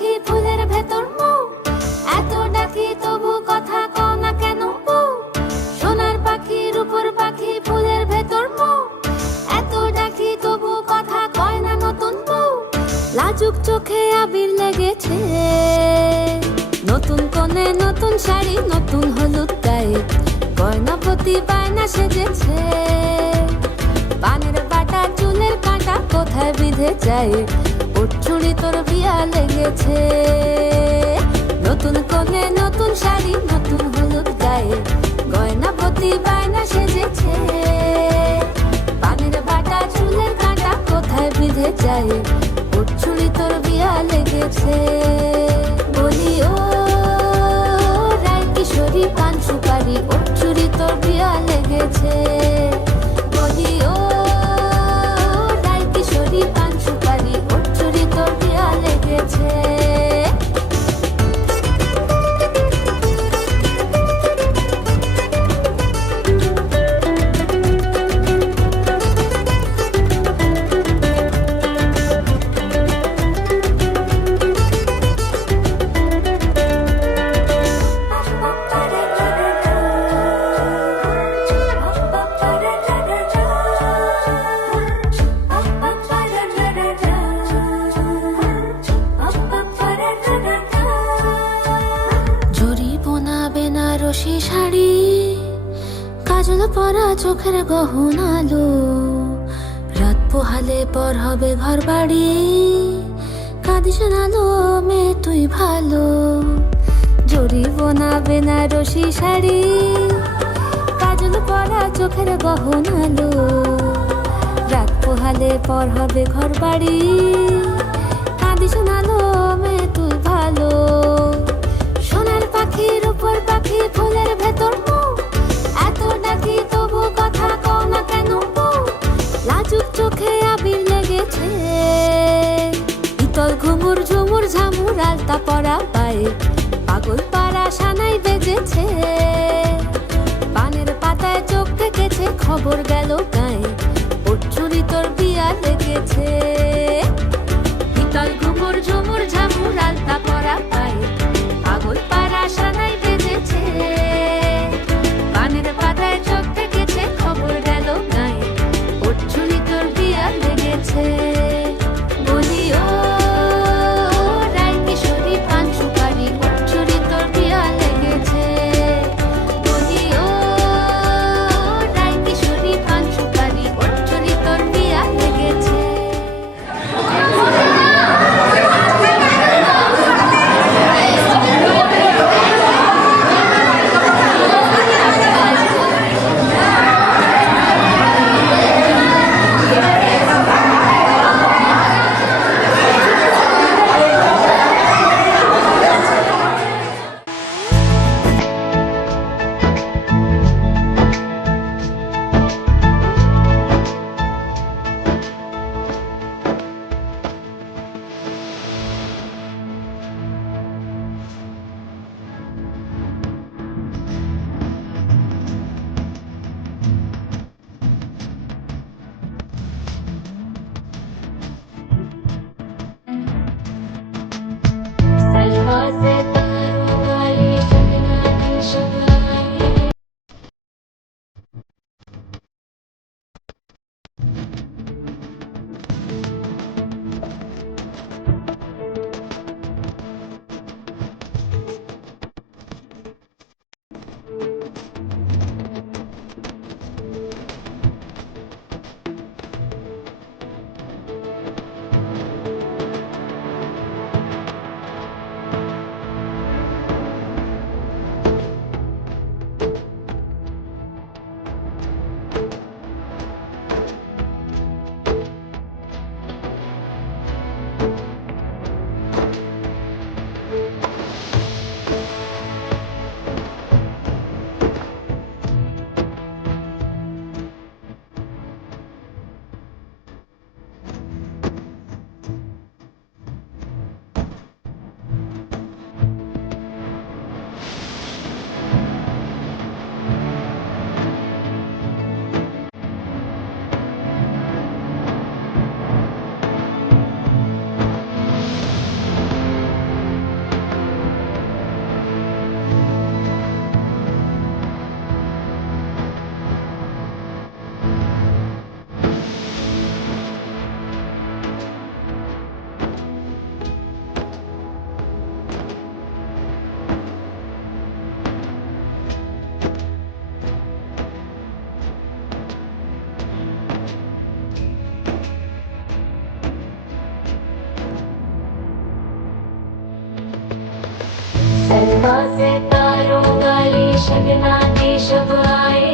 পাখি ফুলের ভেতর মৌ, এত ডাকি তবু কথা কও না কেন বউ। সোনার পাখি রূপোর পাখি ফুলের ভেতর মৌ, এত ডাকি তবু কথা কয় না নতুন বউ। লাজুক চোখে আবির লেগেছে, নতুন কোণে নতুন শাড়ি নতুন হলুদ গায়ে, গয়নাপতি বায়না সেজেছে। পানের বাটা চুলের কাঁটা কোথায় বিঁধে যায়, ওর চুড়ি তোর বিয়া লেগেছে। নতুন কোণে নতুন শাড়ি নতুন হলুদ গায়ে, গয়নাপতি বায়না সেজেছে। পানের বাটা চুলের কাঁটা কোথায় বিঁধে যায়, ওর চুড়ি তোর বিয়া লেগেছে। বলি ও রায় কিশোরী পান সুপারি, ওর চুড়ি তোর বিয়া লেগেছে। বলি ও রায় কিশোরী পান সুপারি, ওর চুড়ি তোর বিয়া লেগেছে। বেনারসি শাড়ি, কাজল পরা চোখের গহনালো, রাত পোহালে পর হবে ঘর বাড়ি, কাঁদিস না লো মেয়ে তুই ভালো। জরি বোনা বেনারসি শাড়ি, কাজল পরা চোখের গহনালো, রাত পোহালে পর হবে ঘর বাড়ি, কাঁদিস না লো মেয়ে তুই ভালো। সোনার পাখি রূপোর পাখি ফুলের ভেতর মৌ, এত ডাকি তবু কথা কও না কেন বউ। লাজুক চোখে আবির লেগেছে, ইতল ঘুমুর ঝুমুর ঝামুর আলতা পরা পায়ে, পাগল পাড়া সানাই বেজেছে। পানের পাতায় চোখ থেকেছে, খবর গেল গায়ে, ওর চুড়ি তোর বিয়া লেগেছে। ইতল ঘুমুর ঝুমুর ঝামুর আলতা পরা পায়ে, পাগল পাড়া সানাই বেজেছে। পানের পাতায় চোখ থেকেছে, খবর গেল গায়ে, ওর চুড়ি তোর বিয়া লেগেছে। বলি ও রায় কিশোরী পান সুপারি, ওর চুড়ি তোর বিয়া লেগেছে। বলি ও রায় কিশোরী পান সুপারি, ওর চুড়ি তোর বিয়া লেগেছে। दरवाजे तारों वाली शगना दी शब आए